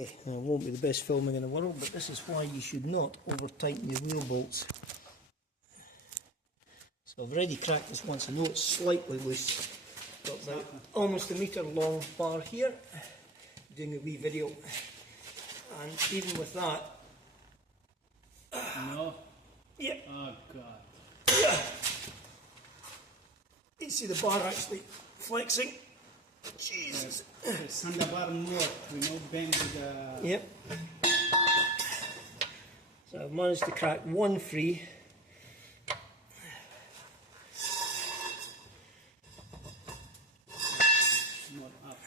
It won't be the best filming in the world, but this is why you should not over tighten your wheel bolts. So I've already cracked this once. I know it's slightly loose. Got about almost a metre long bar here, doing a wee video, and even with that, no. Yeah. Oh God. Yeah. You see the bar actually flexing. Jesus. Sand the bar more. We know bend the. Yep. So I've managed to crack one free. More up.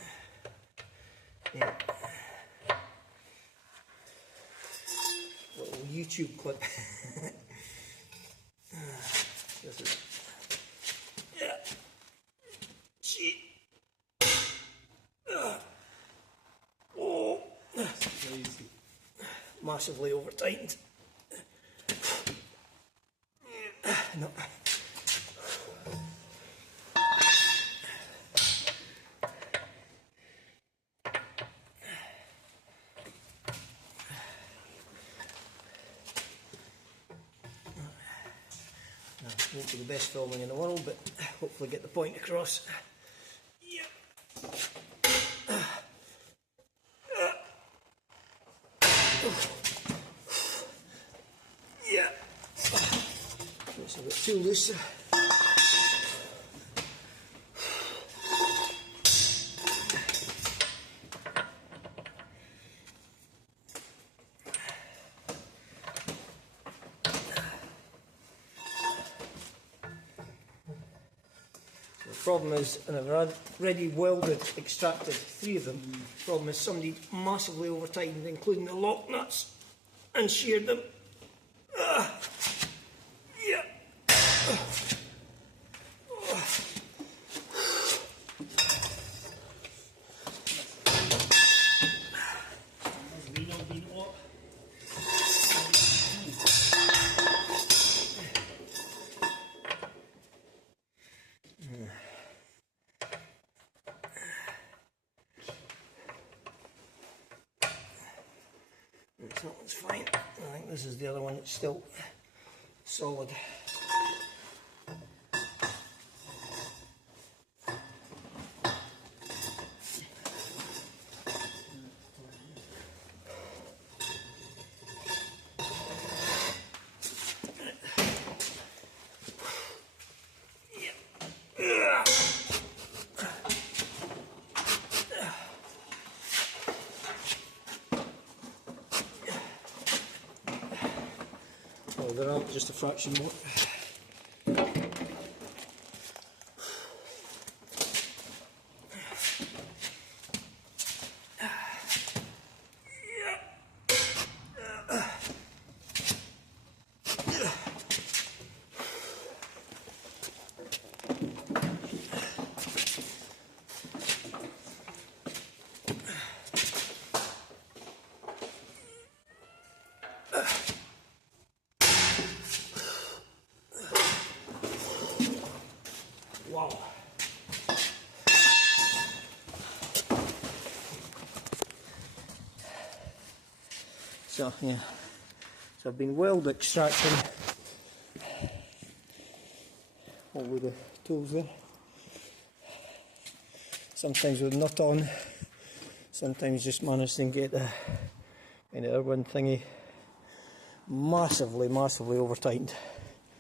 Yeah. Little YouTube clip. This is, yeah. Gee. Oh. That's crazy. Massively over tightened. No. Won't be the best filming in the world, but hopefully get the point across. Yeah. Yeah. It's a bit too loose. The problem is, and I've already welded, extracted 3 of them. The problem is somebody massively over tightened, including the lock nuts, and sheared them. Yeah. That one's fine. I think this is the other one that's still solid. Oh, they're out just a fraction more. Wow. So yeah, so I've been weld extracting all with the tools there. Sometimes with a nut on, sometimes just managing to get the kind of Irwin thingy massively over tightened.